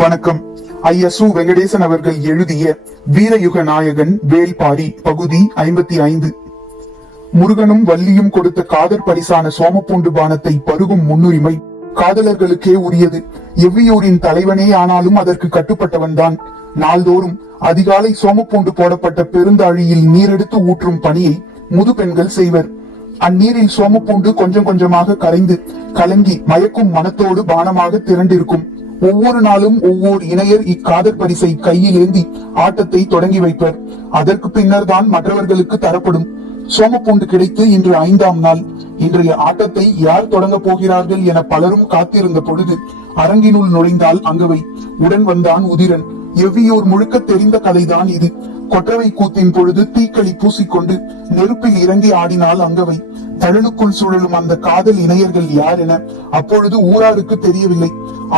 வணக்கம். ஐ.எஸ்.உ. வெங்கடேசன் அவர்கள் எழுதிய வீரயுக நாயகன் வேல்பாரி பகுதி 55. முருகனும் வள்ளியும் கொடுத்த காதற் பரிசான சோமப்பூண்டு பானத்தை பருகும் முன்னுரிமை காதலர்களுக்கே உரியது. எவ்வியூரின் தலைவனே ஆனாலும் அதற்கு கட்டுப்பட்டவன்தான். நாள்தோறும் அதிகாலை சோமப்பூண்டு போடப்பட்ட பெருந்தாழியில் நீரெடுத்து ஊற்றும் பணியை முது பெண்கள் செய்வர். அந்நீரில் சோமப்பூண்டு கொஞ்சம் கொஞ்சமாக கரைந்து கலங்கி மயக்கும் மனத்தோடு பானமாக திரண்டிருக்கும். ஒவ்வொரு நாளும் ஒவ்வொரு இணையர் இக்காதற் பரிசை கையில் ஏந்தி ஆட்டத்தை தொடங்கி வைப்பர். அதற்கு பின்னர் தான் மற்றவர்களுக்கு தரப்படும். சோமப்பூண்டு கிடைத்து இன்று 5ஆம் நாள். இன்றைய ஆட்டத்தை யார் தொடங்க போகிறார்கள் என பலரும் காத்திருந்த பொழுது அரங்கினுள் நுழைந்தால் அங்கவை. உடன் வந்தான் உதிரன். எவ்வியூர் முழுக்க தெரிந்த கதைதான் இது. கொற்றவை கூத்தின் பொழுது தீக்களி பூசிக்கொண்டு நெருப்பில் இறங்கி ஆடினால் அங்கவை. தழலுக்குள் சுழலும் அந்த காதல் இணையர்கள் யார் என அப்பொழுது ஊராருக்கு தெரியவில்லை.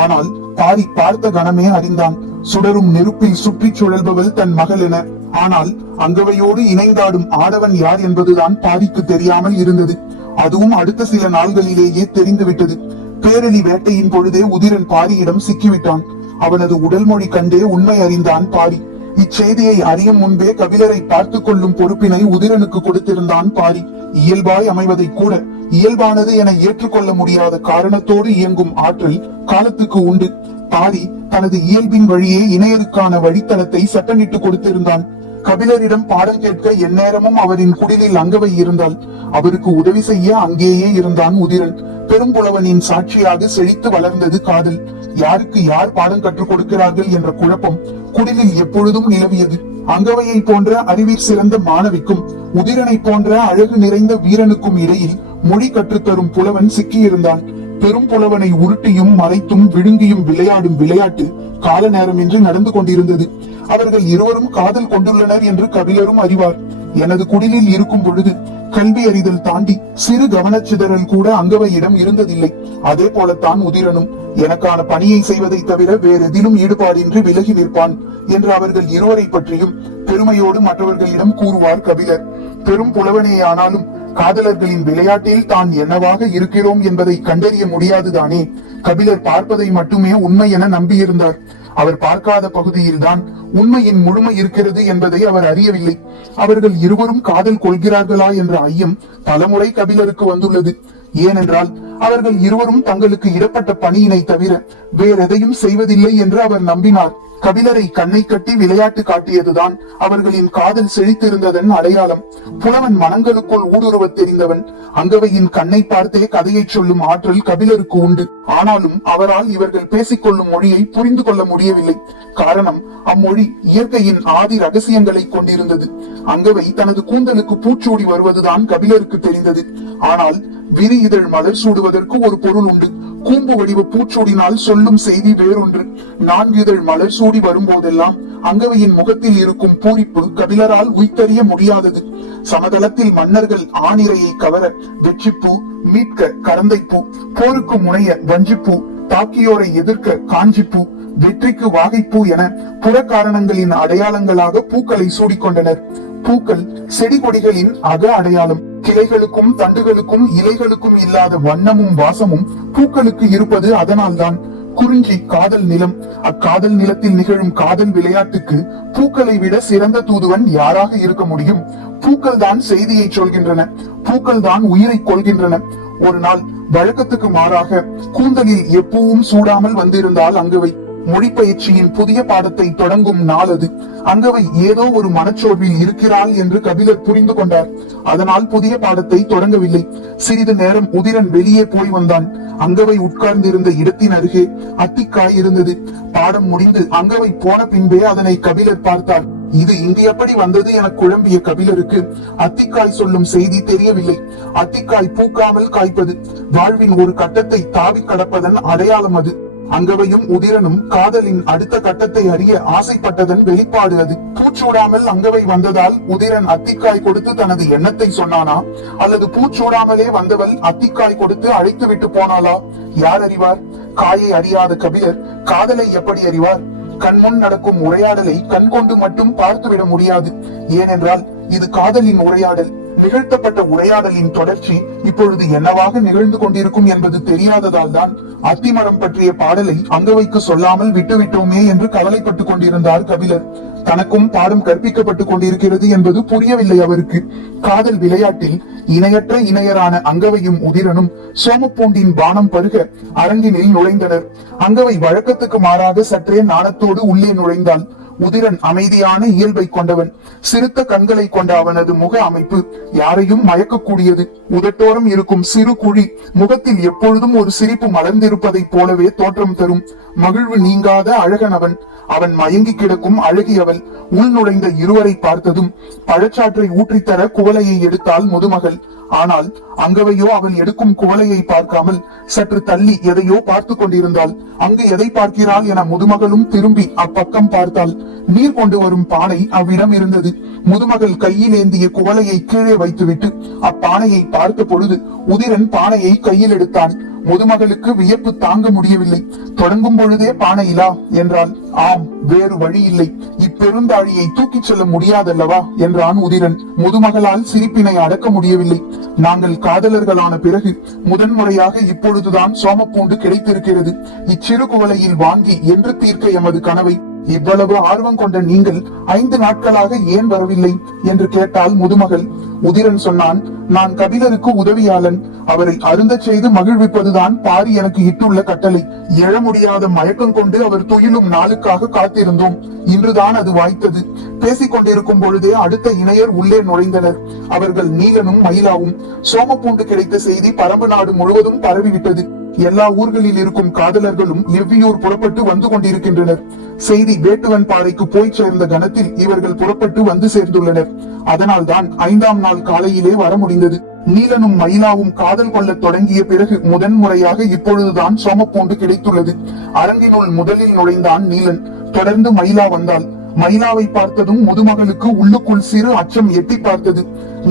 ஆனால் பாரி பார்த்த கணமே அறிந்தான். சுடரும் நெருப்பில் சுற்றி சுழல்பவள் தன் மகள் என. ஆனால் அங்கவையோடு இணைந்தாடும் ஆடவன் யார் என்பதுதான் பாரிக்கு தெரியாமல் இருந்தது. அதுவும் அடுத்த சில நாள்களிலேயே தெரிந்துவிட்டது. பேரழி வேட்டையின் பொழுதே உதிரன் பாரியிடம் சிக்கிவிட்டான். அவனது உடல் மொழி கண்டே உண்மை அறிந்தான் பாரி. இச்செய்தியை அறியும் முன்பே கபிலரை பார்த்து கொள்ளும் பொறுப்பினை உதிரனுக்கு கொடுத்திருந்தான் பாரி. இயல்பாய் அமைவதை கூட இயல்பானது என ஏற்றுக்கொள்ள முடியாத காரணத்தோடு இயங்கும் ஆற்றல் காலத்துக்கு உண்டு. பாரி தனது இயல்பின் வழியே இணையருக்கான வழித்தளத்தை சட்டமிட்டு கொடுத்திருந்தான். கபிலரிடம் பாடம் கேட்க எந்நேரமும் அவரின் குடிலில் அங்கவை இருந்தால் அவருக்கு உதவி செய்ய அங்கேயே இருந்தான் உதிரன். பெரும்புலவனின் சாட்சியாக செழித்து வளர்ந்தது காதல். யாருக்கு யார் பாடம் கற்றுக் கொடுக்கிறார்கள் என்ற குழப்பம் குடிலில் எப்பொழுதும் நிலவியது. அங்கவையை போன்ற அறிவில் சிறந்த மாணவிக்கும் உதிரனை போன்ற அழகு நிறைந்த வீரனுக்கும் இடையில் மொழி கற்றுத்தரும் புலவன் சிக்கியிருந்தான். பெரும் புலவனை உருட்டியும் மறைத்தும் விழுங்கியும் விளையாடும் விளையாட்டு கால நேரமின்றி நடந்து கொண்டிருந்தது. அவர்கள் இருவரும் காதல் கொண்டுள்ளனர் என்று கபிலரும் அறிவார். எனது குடிலில் இருக்கும் பொழுது கல்வி அறிதல் தாண்டி சிறு கவனச்சிதறல் கூட அங்கவையிடம் இருந்ததில்லை. அதே போலத்தான் உதிரனும் எனக்கான பணியை செய்வதை தவிர வேறெதிலும் ஈடுபாடின்றி விலகி நிற்பான் என்று அவர்கள் இருவரை பற்றியும் பெருமையோடு மற்றவர்களிடம் கூறுவார் கபிலர். பெரும் புலவனே ஆனாலும் காதலர்களின் விளையாட்டில் தான் என்னவாக இருக்கிறோம் என்பதை கண்டறிய முடியாதுதானே. கபிலர் பார்ப்பதை மட்டுமே உண்மை என நம்பியிருந்தார். அவர் பார்க்காத பகுதியில்தான் உண்மையின் முழுமை இருக்கிறது என்பதை அவர் அறியவில்லை. அவர்கள் இருவரும் காதல் கொள்கிறார்களா என்ற ஐயம் பலமுறை கபிலருக்கு வந்துள்ளது. ஏனென்றால் அவர்கள் இருவரும் தங்களுக்கு இடப்பட்ட பணியினை தவிர வேறெதையும் செய்வதில்லை என்று அவர் நம்பினார். கபிலரை கண்ணை கட்டி விளையாட்டு காட்டியதுதான் அவர்களின் காதல் செழித்திருந்ததன் அடையாளம். புலவன் மனங்களுக்குள் ஊடுருவ தெரிந்தவன். அங்கவையின் கண்ணை பார்த்தே கதையை சொல்லும் ஆற்றல் கபிலருக்கு உண்டு. ஆனாலும் அவரால் இவர்கள் பேசிக்கொள்ளும் மொழியை புரிந்து கொள்ள முடியவில்லை. காரணம், அம்மொழி இயற்கையின் ஆதி ரகசியங்களை கொண்டிருந்தது. அங்கவை தனது கூந்தலுக்கு பூச்சூடி வருவதுதான் கபிலருக்கு தெரிந்தது. ஆனால் விரி இதழ் மலர் சூடுவதற்கு ஒரு பொருள் உண்டு. கூம்பு வடிவ பூச்சூடினால் சொல்லும் செய்தி வேறொன்று. 4 இதழ் மலர் சூடி வரும்போதெல்லாம் அங்கவையின் முகத்தில் இருக்கும் பூரிப்பு கபிலரால் உய்தறிய முடியாதது. சமதளத்தில் மன்னர்கள் ஆணிரையை கவர வெற்றிப்பூ, மீட்க கரந்தைப்பூ, போருக்கு முனைய வஞ்சிப்பூ, தாக்கியோரை எதிர்க்க காஞ்சிப்பூ, வெற்றிக்கு வாகைப்பூ என புற காரணங்களின் அடையாளங்களாக பூக்களை சூடிக்கொண்டனர். பூக்கள் செடி கொடிகளின் அக அடையாளம். கிளைகளுக்கும் தண்டுகளுக்கும் இலைகளுக்கும் இல்லாத வண்ணமும் வாசமும் பூக்களுக்கு இருப்பது அதனால்தான். குறிஞ்சி காதல் நிலம். அக்காதல் நிலத்தில் நிகழும் காதல் விளையாட்டுக்கு பூக்களை விட சிறந்த தூதுவன் யாராக இருக்க முடியும்? பூக்கள் தான் செய்தியை சொல்கின்றன. பூக்கள் தான் உயிரை கொள்கின்றன. ஒரு நாள் வழக்கத்துக்கு மாறாக கூந்தலில் எப்பவும் சூடாமல் வந்திருந்தால் அங்கவை. மொழிப்பயிற்சியின் புதிய பாடத்தை தொடங்கும் நாள் அது. அங்கவை ஏதோ ஒரு மனச்சோர்வில் இருக்கிறாள் என்று கபிலர் புரிந்து கொண்டார். அதனால் புதிய பாடத்தை தொடங்கவில்லை. சிறிது நேரம் உதிரன் வெளியே போய் வந்தான். அங்கவை உட்கார்ந்திருந்த இடத்தின் அருகே அத்திக்காய் இருந்தது. பாடம் முடிந்து அங்கவை போன பின்பே அதனை கபிலர் பார்த்தார். இது இங்கு எப்படி வந்தது என குழம்பிய கபிலருக்கு அத்திக்காய் சொல்லும் செய்தி தெரியவில்லை. அத்திக்காய் பூக்காமல் காய்ப்பது வாழ்வின் ஒரு கட்டத்தை தாவி கடப்பதன் அடையாளம் அது. அங்கவையும் உதிரனும் காதலின் அடுத்த கட்டத்தை அறிய ஆசைப்பட்டதன் வெளிப்பாடு அது. பூச்சூடாமல் அங்கவை வந்ததால் உதிரன் அத்திக்காய் கொடுத்து தனது எண்ணத்தை சொன்னானா, அல்லது பூச்சூடாமலே வந்தவள் அத்திக்காய் கொடுத்து அழைத்து விட்டு போனாளா? யார் அறிவார்? காயை அறியாத கபிலர் காதலை எப்படி அறிவார்? கண்முன் நடக்கும் உரையாடலை கண் கொண்டு மட்டும் பார்த்துவிட முடியாது. ஏனென்றால் இது காதலின் உரையாடல். நிகழ்த்தப்பட்ட உரையாடலின் தொடர்ச்சி இப்பொழுது என்னவாக நிகழ்ந்து கொண்டிருக்கும் என்பது தெரியாததால் தான் அத்திமரம் பற்றிய பாடலை அங்கவைக்கு சொல்லாமல் விட்டுவிட்டோமே என்று கவலைப்பட்டுக் கொண்டிருந்தார் கபிலர். தனக்கும் பாடம் கற்பிக்கப்பட்டுக் கொண்டிருக்கிறது என்பது புரியவில்லை அவருக்கு. காதல் விளையாட்டில் இணையற்ற இணையரான அங்கவையும் உதிரனும் சோமப்பூண்டின் பானம் பருக அரங்கினில் நுழைந்தனர். அங்கவை வழக்கத்துக்கு மாறாக சற்றே நாணத்தோடு உள்ளே நுழைந்தாள். உதிரன் அமைதியான இயல்பை கொண்டவன். சிறுத்த கண்களை கொண்ட அவனது முக அமைப்பு யாரையும் மயக்கக்கூடியது. உதட்டோரம் இருக்கும் சிறு குழி முகத்தில் எப்பொழுதும் ஒரு சிரிப்பு மலர்ந்திருப்பதைப் போலவே தோற்றம் தரும். மகிழ்வு நீங்காத அழகனவன். அவன் மயங்கி கிடக்கும் அழகியவள். உள் நுழைந்த இருவரை பார்த்ததும் பழச்சாற்றை ஊற்றித்தர குவளையை எடுத்தாள் முதுமகள். ஆனால் அங்கவையோ அவன் எடுக்கும் குவளையை பார்க்காமல் சற்று தள்ளி எதையோ பார்த்து கொண்டிருந்தாள். அங்கு எதை பார்க்கிறாள் என முதுமகளும் திரும்பி அப்பக்கம் பார்த்தாள். நீர் கொண்டு வரும் பானை அவ்விடம் இருந்தது. முதுமகள் கையில் ஏந்திய குவளையை கீழே வைத்துவிட்டு அப்பானையை பார்த்த பொழுது உதிரன் பானையை கையில் எடுத்தான். முதுமகளுக்கு வியப்பு தாங்க முடியவில்லை. தொடங்கும் பொழுதே பானையிலா என்றாள். ஆம், வேறு வழி இல்லை. இப்பெருந்தாழியை தூக்கிச் செல்ல முடியாதல்லவா என்றான் உதிரன். முதுமகளால் சிரிப்பினை அடக்க முடியவில்லை. நாங்கள் காதலர்களான பிறகு முதன்முறையாக இப்பொழுதுதான் சோமப்பூண்டு கிடைத்திருக்கிறது. இச்சிறு குவளையில் வாங்கி என்று தீர்க்க எமது கனவை இவ்வளவு ஆர்வம் கொண்ட நீங்கள் 5 நாட்களாக ஏன் வரவில்லை என்று கேட்டால் முதுமகள். உதிரன் சொன்னான், நான் கபிலருக்கு உதவியாளன். அவரை அருந்தச் செய்து மகிழ்விப்பதுதான் பாரி எனக்கு இட்டுள்ள கட்டளை. எழ முடியாத மயக்கம் கொண்டு அவர் துயிலும் நாளுக்காக காத்திருந்தோம். இன்றுதான் அது வாய்த்தது. பேசிக் கொண்டிருக்கும் பொழுதே அடுத்த இணையர் உள்ளே நுழைந்தனர். அவர்கள் நீலனும் மயிலாவும். சோமப்பூண்டு கிடைத்த செய்தி பரம்பு நாடு முழுவதும் பரவிவிட்டது. எல்லா ஊர்களில் இருக்கும் காதலர்களும் எவ்வியூர் புறப்பட்டு வந்து கொண்டிருக்கின்றனர். செய்தி வேட்டுவன் பாறைக்கு போய் சேர்ந்த கணத்தில் இவர்கள் புறப்பட்டு வந்து சேர்ந்துள்ளனர். அதனால்தான் 5ஆம் நாள் காலையிலே வர முடிந்தது. நீலனும் மயிலாவும் காதல் கொள்ள தொடங்கிய பிறகு முதன்முறையாக இப்பொழுதுதான் சோமப்பூண்டு கிடைத்துள்ளது. அரங்கினுள் முதலில் நுழைந்தான் நீலன். தொடர்ந்து மயிலா வந்தாள். மயிலாவை பார்த்ததும் முதுமகளுக்கு உள்ளுக்குள் சிறு அச்சம் எட்டி பார்த்தது.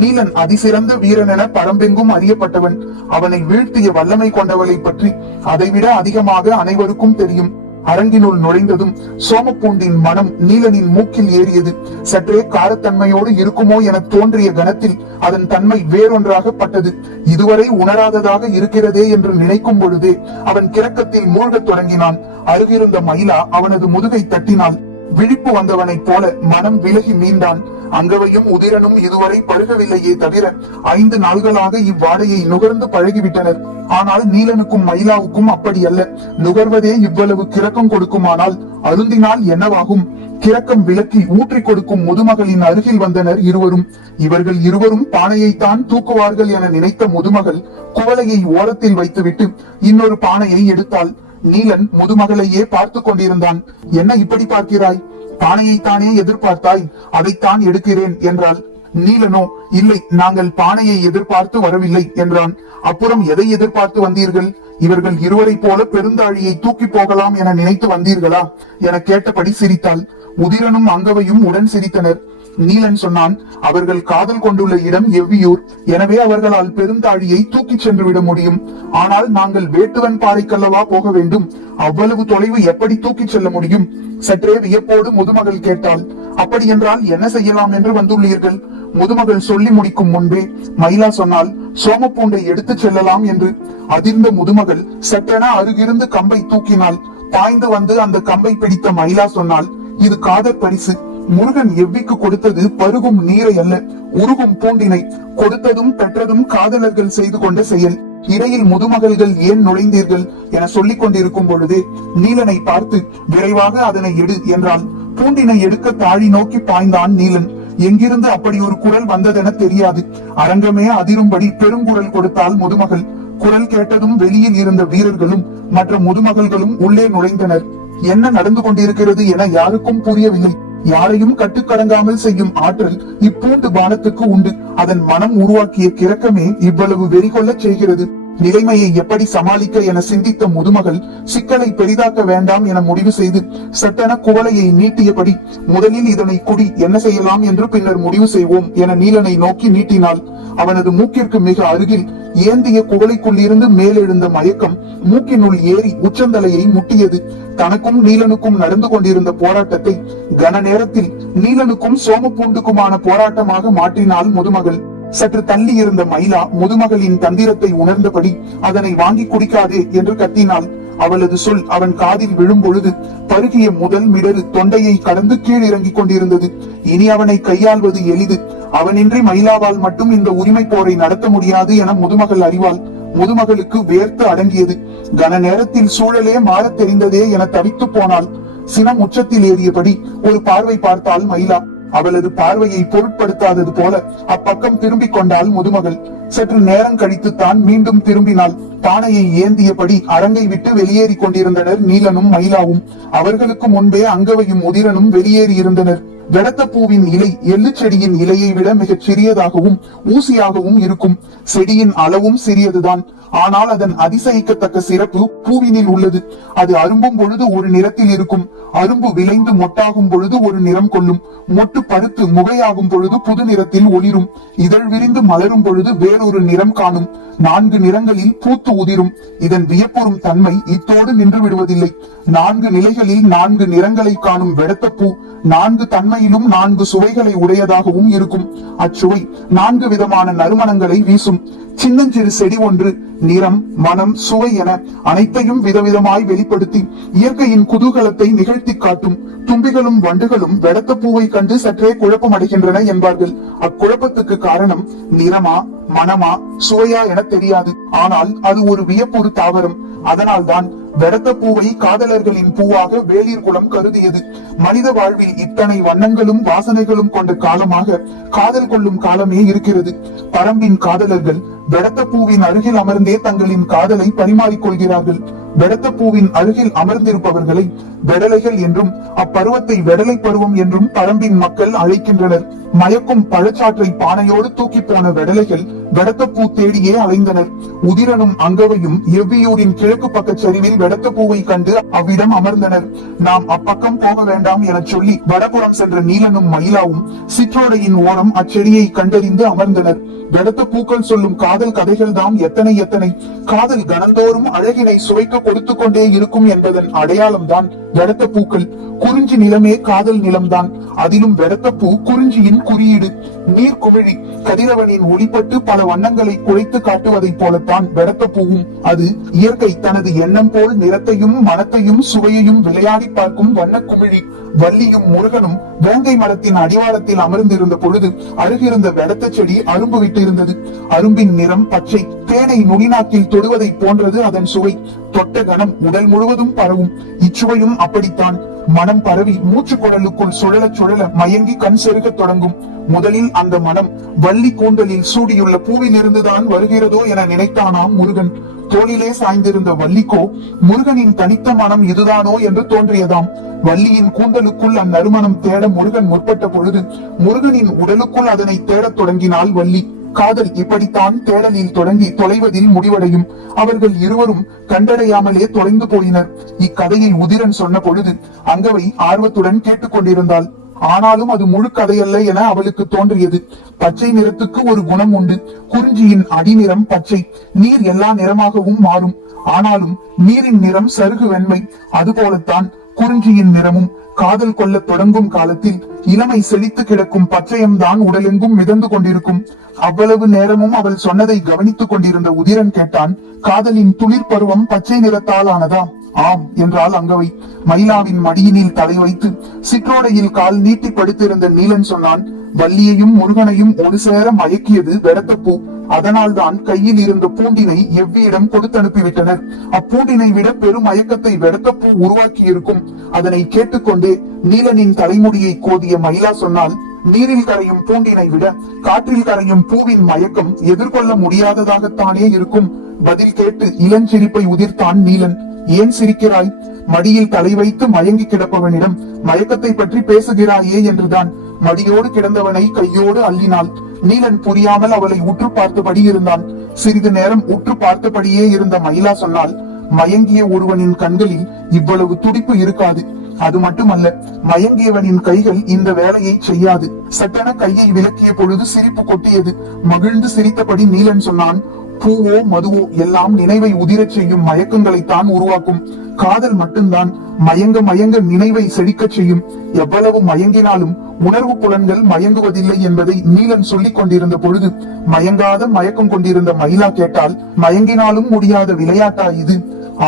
நீலன் அதிசிறந்த வீரன் என பரம்பெங்கும் அறியப்பட்டவன். அவனை வீழ்த்திய வல்லமை கொண்டவளை பற்றி அதைவிட அதிகமாக அனைவருக்கும் தெரியும். அரங்கினுள் நுழைந்ததும் சோமப்பூண்டின் மனம் நீலனின் மூக்கில் ஏறியது. சற்றே காரத்தன்மையோடு இருக்குமோ என தோன்றிய கணத்தில் அதன் தன்மை வேறொன்றாக பட்டது. இதுவரை உணராததாக இருக்கிறதே என்று நினைக்கும் பொழுதே அவன் கிறக்கத்தில் மூழ்கத் தொடங்கினான். அருகிருந்த மயிலா அவனது முதுகை தட்டினாள். விழிப்பு வந்தவனைப் போல மனம் விலகி மீண்டான். அங்கவையும் உதிரனும் இதுவரை பருகவில்லையே தவிர 5 நாள்களாக இவ்வாடையை நுகர்ந்து பழகிவிட்டனர். ஆனால் நீலனுக்கும் மயிலாவுக்கும் அப்படி அல்ல. நுகர்வதே இவ்வளவு கிறக்கம் கொடுக்குமானால் அருந்தினால் என்னவாகும்? கிறக்கம் விலக்கி ஊற்றி கொடுக்கும் முதுமகளின் அருகில் வந்தனர் இருவரும். இவர்கள் இருவரும் பானையைத்தான் தூக்குவார்கள் என நினைத்த முதுமகள் குவளையை ஓரத்தில் வைத்துவிட்டு இன்னொரு பானையை எடுத்தாள். நீலன் முதுமகளையே பார்த்து கொண்டிருந்தான். என்ன இப்படி பார்க்கிறாய்? பானையைத்தானே எதிர்பார்த்தாய், அதைத்தான் எடுக்கிறேன் என்றாள். நீலனோ, இல்லை, நாங்கள் பானையை எதிர்பார்த்து வரவில்லை என்றான். அப்புறம் எதை எதிர்பார்த்து வந்தீர்கள்? இவர்கள் இருவரை போல பெருந்தாழியை தூக்கி போகலாம் என நினைத்து வந்தீர்களா என கேட்டபடி சிரித்தாள். உதிரனும் அங்கவையும் உடன் சிரித்தனர். நீலன் சொன்னான், அவர்கள் காதல் கொண்டுள்ள இடம் எவ்வியூர். எனவே அவர்களால் பெருந்தாழியை தூக்கிச் சென்று விட முடியும். ஆனால் நாங்கள் வேட்டுவன் பாறைக்கல்லவா போக வேண்டும். அவ்வளவு தொலைவு எப்படி தூக்கிச் செல்ல முடியும்? சற்றே வியப்போடு முதுமகள் கேட்டாள். அப்படி என்றால் என்ன செய்யலாம் என்று வந்துள்ளீர்கள்? முதுமகள் சொல்லி முடிக்கும் முன்பே மயிலா சொன்னால், சோமப்பூண்டை எடுத்துச் செல்லலாம் என்று. அதிர்ந்த முதுமகள் சட்டென அருகிருந்து கம்பை தூக்கினாள். பாய்ந்து வந்து அந்த கம்பை பிடித்த மயிலா சொன்னால், இது காதற் பரிசு. முருகன் எவ்விக்கு கொடுத்தது பருகும் நீரை அல்ல, உருகும் பூண்டினை. கொடுத்ததும் பெற்றதும் காதலர்கள் செய்து கொண்ட செயல். இடையில் முதுமகள்கள் ஏன் நுழைந்தீர்கள் என சொல்லிக் கொண்டிருக்கும் பொழுதே நீலனை பார்த்து விரைவாக அதனை எடு என்றாள். பூண்டினை எடுக்க தாழி நோக்கி பாய்ந்தான் நீலன். எங்கிருந்து அப்படி ஒரு குரல் வந்ததென தெரியாது. அரங்கமே அதிரும்படி பெருங்குரல் கொடுத்தாள் முதுமகள். குரல் கேட்டதும் வெளியில் இருந்த வீரர்களும் மற்ற முதுமகள்களும் உள்ளே நுழைந்தனர். என்ன நடந்து கொண்டிருக்கிறது என யாருக்கும் புரியவில்லை. யாரையும் கட்டுக்கடங்காமல் செய்யும் ஆற்றல் இப்பூண்டு பானத்துக்கு உண்டு. அதன் மனம் உருவாக்கிய கிறக்கமே இவ்வளவு வெறி கொள்ளச் செய்கிறது. நிலைமையை எப்படி சமாளிக்க என சிந்தித்த முதுமகள் சிக்கலை பெரிதாக்க வேண்டாம் என முடிவு செய்து சட்டென குவளையை நீட்டியபடி, முதலில் இதனை குடி, என்ன செய்யலாம் என்று பின்னர் முடிவு செய்வோம் என நீலனை நோக்கி நீட்டினாள். அவனது மூக்கிற்கு மிக அருகில் ஏந்திய குவளைக்குள் இருந்து மேலெழுந்த மயக்கம் மூக்கினுள் ஏறி உச்சந்தலையை முட்டியது. தனக்கும் நீலனுக்கும் நடந்து கொண்டிருந்த போராட்டத்தை கன நேரத்தில் நீலனுக்கும் சோமப்பூண்டுக்குமான போராட்டமாக மாற்றினாள் முதுமகள். சற்று தள்ளி இருந்த மயிலா முதுமகளின் தந்திரத்தை உணர்ந்தபடி, அதனை வாங்கி குடிக்காதே என்று கத்தினாள். அவளது சொல் அவன் காதில் விழும் பொழுது பருகிய முதல் மிடரு தொண்டையை கடந்து கீழிறங்கிக் கொண்டிருந்தது. இனி அவனை கையாள்வது எளிது. அவனின்றி மயிலாவால் மட்டும் இந்த உரிமை போரை நடத்த முடியாது என முதுமகள் அறிவாள். முதுமகளுக்கு வேர்த்து அடங்கியது. கன நேரத்தில் சூழலே மாறத் தெரிந்ததே என தவித்து போனாள். சினம் உச்சத்தில் ஏறியபடி ஒரு பார்வை பார்த்தாள் மயிலா. அவளது பார்வையை பொருட்படுத்தாதது போல அப்பக்கம் திரும்பிக் கொண்டாள் முதுமகள். சற்று நேரம் கழித்துத்தான் மீண்டும் திரும்பினாள். பானையை ஏந்தியபடி அரங்கை விட்டு வெளியேறி கொண்டிருந்தனர் நீலனும் மயிலாவும். அவர்களுக்கு முன்பே அங்கவையும் உதிரனும் வெளியேறி இருந்தனர். வெடத்த பூவின் இலை எள்ளு செடியின் இலையை விட மிகச் சிறியதாகவும் ஊசியாகவும் இருக்கும். செடியின் அளவும் சிறியதுதான். ஆனால் அதன் அதிசயிக்கத்தக்க சிறப்பு பூவினில் உள்ளது. அது அரும்பும் பொழுது ஒரு நிறத்தில் இருக்கும். அரும்பு விளைந்து மொட்டாகும் பொழுது ஒரு நிறம் கொள்ளும். மொட்டு பருத்து முகையாகும் பொழுது புது நிறத்தில் ஒளிரும். இதழ் விரிந்து மலரும் பொழுது வேறொரு நிறம் காணும். 4 நிறங்களில் பூத்து உதிரும். இதன் வியப்புறும் தன்மை இத்தோடு நின்று விடுவதில்லை. 4 நிலைகளில் 4 நிறங்களை காணும் வெடத்த பூ 4 தன்மையிலும் 4 சுவைகளை உடையதாகவும் இருக்கும். அச்சுவை 4 விதமான நறுமணங்களை வீசும். சின்னஞ்சிறு செடி ஒன்று நிறம், மனம், சுவை என அனைத்தையும் விதவிதமாய் வெளிப்படுத்தி இயற்கையின் குதூகலத்தை நிகழ்த்தி காட்டும். தும்பிகளும் வண்டுகளும் வெடத்த பூவை கண்டு சற்றே குழப்பம் அடைகின்றன என்பார்கள். அக்குழப்பத்துக்கு காரணம் நிறமா, மனமா, சுவையா என தெரியாது. ஆனால் அது ஒரு வியப்பொரு தாவரம். அதனால்தான் வெடத்த பூவை காதலர்களின் பூவாக வேளிர் குலம் கருதியது. மனித வாழ்வில் இத்தனை வண்ணங்களும் வாசனைகளும் கொண்ட காலமாக காதல் கொள்ளும் காலமே இருக்கிறது. பரம்பின் காதலர்கள் வெடத்த பூவின் அருகில் அமர்ந்தே தங்களின் காதலை பரிமாறிக்கொள்கிறார்கள். வெடத்த பூவின் அருகில் அமர்ந்திருப்பவர்களை வெடலைகள் என்றும் அப்பருவத்தை வெடலை பருவம் என்றும் பரம்பின் மக்கள் அழைக்கின்றனர். மயக்கும் பழச்சாற்றை பானையோடு தூக்கி போன வெடலைகள் வெடத்த பூ தேடியே அலைந்தனர். உதிரனும் அங்கவையும் எவ்வியூரின் கிழக்கு பக்க சரிவில் வெடத்த பூவை கண்டு அவ்விடம் அமர்ந்தனர். நாம் அப்பக்கம் போக வேண்டாம் என சொல்லி வடபுறம் சென்ற நீலனும் மயிலாவும் சிற்றோடையின் ஓரம் அச்செடியை கண்டறிந்து அமர்ந்தனர். வெடத்த பூக்கள் சொல்லும் காதல் கதைகள் தான் எத்தனை எத்தனை. காதல் கணந்தோறும் அழகினை சுவைக்க கொடுத்து கொண்டே இருக்கும் என்பதன் அடையாளம் தான் வெடத்த பூக்கள். குறிஞ்சி நிலமே காதல் நிலம்தான். அதிலும் வெடத்த பூ குறிஞ்சியின் குறியீடு. நீர்க்குமிழி கதிரவனின் ஒளிப்பட்டு பல வண்ணங்களை குழைத்து காட்டுவதை போலத்தான் வெடத்த பூவும். அது இயற்கை தனது எண்ணம் போல் நிறத்தையும் மனத்தையும் சுவையையும் விளையாடி பார்க்கும் வண்ணக்குமிழி. வள்ளியும் முருகனும் வேங்கை மரத்தின் அடிவாரத்தில் அமர்ந்திருந்த பொழுது அருகிருந்த வெடத்த செடி அரும்பு விட்டு இருந்தது. அரும்பின் நிறம் பச்சை. தேனை நுனிநாக்கில் தொடுவதை போன்றது அதன் சுவை. தொட்ட கணம் உடல் முழுவதும் பரவும். இச்சுவையும் அப்படித்தான். மனம் பரவி மூச்சு குழலுக்குள் சுழல சுழல மயங்கி கண் செருக தொடங்கும். முதலில் அந்த மனம் வள்ளி கூந்தலில் சூடியுள்ள பூவில் இருந்துதான் வருகிறதோ என நினைத்தானாம் முருகன். தோளிலே சாய்ந்திருந்த வள்ளிக்கோ முருகனின் தனித்த மனம் இதுதானோ என்று தோன்றியதாம். வள்ளியின் கூந்தலுக்குள் அந்நறுமணம் தேட முருகன் முற்பட்ட பொழுது முருகனின் உடலுக்குள் அதனை தேடத் தொடங்கினாள் வள்ளி. காதல் இப்படித்தான் தேடலில் தொடங்கி தொலைவதில் முடிவடையும். அவர்கள் இருவரும் கண்டடையாமலே தொலைந்து போயினர். இக்கதையை உதிரன் சொன்ன பொழுது அங்கவை ஆர்வத்துடன் கேட்டுக்கொண்டிருந்தாள். ஆனாலும் அது முழு கதையல்ல என அவளுக்கு தோன்றியது. பச்சை நிறத்துக்கு ஒரு குணம் உண்டு. குறிஞ்சியின் அடிநிறம் பச்சை. நீர் எல்லா நிறமாகவும் மாறும். ஆனாலும் நீரின் நிறம் சருகு வெண்மை. அதுபோலத்தான் குறிஞ்சியின் நிறமும். காதல் கொள்ள தொடங்கும் காலத்தில் இளமை செழித்து கிடக்கும் பச்சையம்தான் உடலெங்கும் மிதந்து கொண்டிருக்கும். அவ்வளவு நேரமும் அவள் சொன்னதை கவனித்துக் கொண்டிருந்த உதிரன் கேட்டான், காதலின் துளிர் பருவம் பச்சை நிறத்தால் ஆனதா? ஆம் என்றாள் அங்கவை. மயிலாவின் மடியினில் தலை வைத்து சிற்றோடையில் கால் நீட்டி படுத்திருந்த நீலன் சொன்னான், வள்ளியையும் முருகனையும் ஒரு சேர மயக்கியது வெடத்த பூ. அதனால்தான் கையில் இருந்த பூண்டினை எவ்வியிடம் கொடுத்து அனுப்பிவிட்டனர். அப்பூண்டினை விட பெரும் மயக்கத்தை வெடத்த பூ உருவாக்கி இருக்கும். அதனை கேட்டுக்கொண்டே நீலனின் தலைமுடியை கோதிய மயிலா சொன்னால், நீரில் கரையும் பூண்டினை விட காற்றில் கரையும் பூவின் மயக்கம் எதிர்கொள்ள முடியாததாகத்தானே இருக்கும். பதில் கேட்டு இளஞ்சிரிப்பை உதிர்த்தான் நீலன். ஏன் சிரிக்கிறாய்? மடியில் தலை வைத்து மயங்கி கிடப்பவனிடம் மயக்கத்தை பற்றி பேசுகிறாயே என்றுதான். மடியோடு கிடந்தவனை கையோடு அள்ளினாள். நீலன் புரியாமல் அவளை உற்று பார்த்தபடி இருந்தான். சிறிது நேரம் உற்று பார்த்தபடியே இருந்த மயிலா சொன்னால், மயங்கிய ஒருவனின் கண்களில் இவ்வளவு துடிப்பு இருக்காது. அது மட்டுமல்ல, மயங்கியவனின் கைகள் இந்த வேலையை செய்யாது. சட்டென கையை விலக்கிய பொழுது சிரிப்பு கொட்டியது. மகிழ்ந்து சிரித்தபடி நீலன் சொன்னான், பூவோ மதுவோ எல்லாம் நினைவை உதிரச் செய்யும் மயக்கங்களைத்தான் உருவாக்கும். காதல் மட்டும்தான் மயங்க மயங்க நினைவை செழிக்கச் செய்யும். எவ்வளவு மயங்கினாலும் உணர்வு புலன்கள் மயங்குவதில்லை என்பதை நீலன் சொல்லிக் கொண்டிருந்த பொழுது மயங்காத மயக்கம் கொண்டிருந்த மயிலா கேட்டால், மயங்கினாலும் முடியாத விளையாட்டா இது?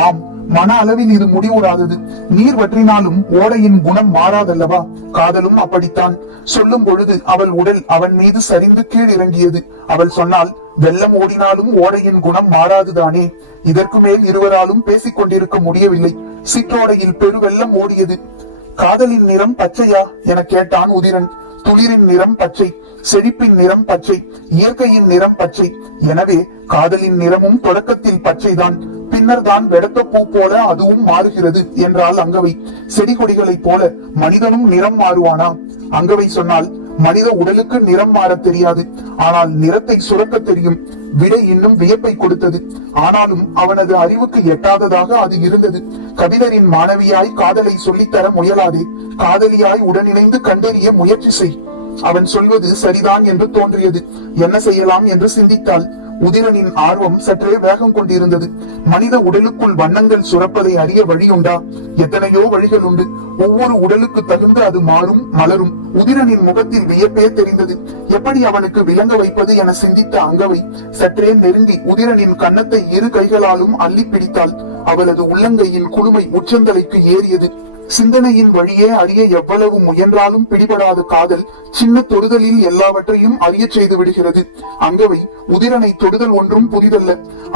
ஆம், மன அளவில் இது முடிவுறாதது. நீர் வற்றினாலும் ஓடையின் குணம் மாறாதல்லவா? காதலும் அப்படித்தான். சொல்லும் பொழுது அவள் உடல் அவன் மீது சரிந்து கீழ் இறங்கியது. அவள் சொன்னால், வெள்ளம் ஓடினாலும் ஓடையின் குணம் மாறாதுதானே. இதற்கு மேல் இருவராலும் பேசிக் கொண்டிருக்க முடியவில்லை. சிற்றோடையில் பெருவெள்ளம் ஓடியது. காதலின் நிறம் பச்சையா என கேட்டான் உதிரன். துளிரின் நிறம் பச்சை, செழிப்பின் நிறம் பச்சை, இயற்கையின் நிறம் பச்சை. எனவே காதலின் நிறமும் தொடக்கத்தில் பச்சைதான், பின்னர் தான் வெடத்த பூ போல அதுவும் மாறுகிறது என்றால் அங்கவை. செடி கொடிகளைப் போல மனிதனும் நிறம் மாறுவானா? அங்கவை சொன்னால், மனித உடலுக்கு நிறம் மாற தெரியாது, ஆனால் நிறத்தை சுரக்க தெரியும். விடை இன்னும் வியப்பை கொடுத்தது. ஆனாலும் அவனது அறிவுக்கு எட்டாததாக அது இருந்தது. கபிலரின் மாணவியாய் காதலை சொல்லித்தர முயலாதே, காதலியாய் உடனிணைந்து கண்டறிய முயற்சி செய். அவன் சொல்வது சரிதான் என்று தோன்றியது. என்ன செய்யலாம் என்று சிந்தித்தாள். உதிரனின் ஆர்வம் சற்றே வேகம் கொண்டிருந்தது. மனித உடலுக்குள் வண்ணங்கள் சுரப்பதை அறிய வழியுண்டா? எத்தனையோ வழிகள் உண்டு. ஒவ்வொரு உடலுக்கு தகுந்து அது மாறும், மலரும். உதிரனின் முகத்தில் வியப்பே தெரிந்தது. எப்படி அவனுக்கு விளங்க வைப்பது என சிந்தித்த அங்கவை சற்றே நெருங்கி உதிரனின் கன்னத்தை இரு கைகளாலும் அள்ளி பிடித்தாள். அவளது உள்ளங்கையின் குளுமை உச்சந்தலைக்கு ஏறியது. சிந்தனையின் வழியே அறிய எவ்வளவு முயன்றாலும் பிடிபடாத காதல் சின்ன தொடுதலில் எல்லாவற்றையும் அறிய செய்து விடுகிறது. அங்கவை உதிரனை தொடுதல் ஒன்றும் புதிதல்ல.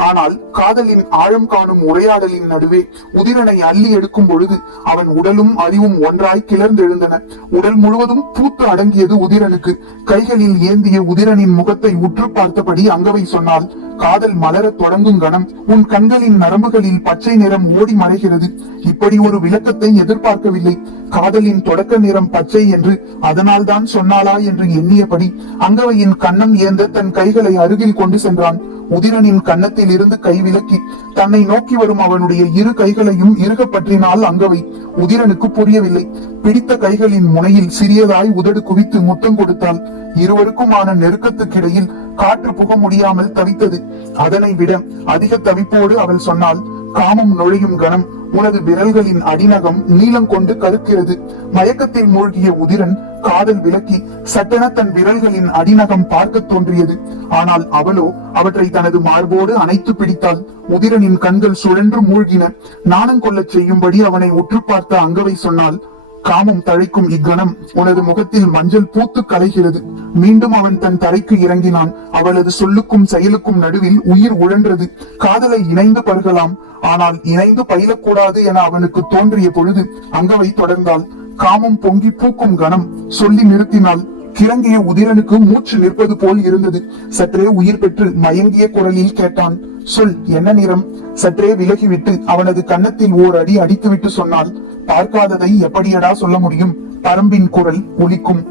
ஆனால் காதலின் ஆழம் காணும் உரையாடலின் நடுவே உதிரனை அள்ளி எடுக்கும் பொழுது அவன் உடலும் அறிவும் ஒன்றாய் கிளர்ந்தெழுந்தன. உடல் முழுவதும் பூத்து அடங்கியது உதிரனுக்கு. கைகளில் ஏந்திய உதிரனின் முகத்தை உற்று பார்த்தபடி அங்கவை சொன்னால், காதல் மலரத் தொடங்கும் கணம் உன் கண்களின் நரம்புகளில் பச்சை நிறம் ஓடி மறைகிறது. இப்படி ஒரு விளக்கத்தை எதிர்பார்க்கவில்லை. காதலின் தொடக்க நிறம் பச்சை என்று அதனால் தான் சொன்னாளா என்று எண்ணியபடி அங்கவையின் கண்ணம் ஏந்த தன் கைகளை அருகில் கொண்டு சென்றான். உதிரனின் கன்னத்தில் இருந்து கை விலக்கி தன்னை நோக்கி வரும் அவனுடைய இரு கைகளையும் இறுக பற்றினாள் அங்கவை. உதிரனுக்கு புரியவில்லை. பிடித்த கைகளின் முனையில் சிறியதாய் உதடு குவித்து முத்தம் கொடுத்தாள். இருவருக்குமான நெருக்கத்துக்கிடையில் காற்று புக முடியாமல் தவித்தது. அதனை விட அதிக தவிப்போடு அவள் சொன்னாள், காமம் நுழையும் கணம் உனது விரல்களின் அடிநகம் நீளம் கொண்டு கருக்கிறது. மயக்கத்தில் மூழ்கிய உதிரன் காதல் விலக்கி சட்டென தன் விரல்களின் அடிநகம் பார்க்க தோன்றியது. ஆனால் அவளோ அவற்றை தனது மார்போடு அணைத்து பிடித்தாள். உதிரனின் கண்கள் சுழன்று மூழ்கின. நாணம் கொள்ளச் செய்யும்படி அவனை உற்று பார்த்த அங்கவை சொன்னால், காமம் தழைக்கும் இக்கணம் உனது முகத்தில் மஞ்சள் பூத்து கலைகிறது. மீண்டும் அவன் தன் தரைக்கு இறங்கினான். அவளது சொல்லுக்கும் செயலுக்கும் நடுவில் உயிர் உழன்றது. காதலை இணைந்து பருகலாம், ஆனால் இணைந்து பயிலக்கூடாது என அவனுக்கு தோன்றிய பொழுது அங்கவை தொடர்ந்தாள். காமம் பொங்கி பூக்கும் கணம் சொல்லி நிறுத்தினாள். கிறங்கிய உதிரனுக்கு மூச்சு நிற்பது போல் இருந்தது. சற்றே உயிர் பெற்று மயங்கிய குரலில் கேட்டான், சொல், என்ன நிறம்? சற்றே விலகிவிட்டு அவனது கன்னத்தில் ஓர் அடி அடித்துவிட்டு சொன்னால், பார்க்காததை எப்படியடா சொல்ல முடியும்? பரம்பின் குரல் ஒலிக்கும்.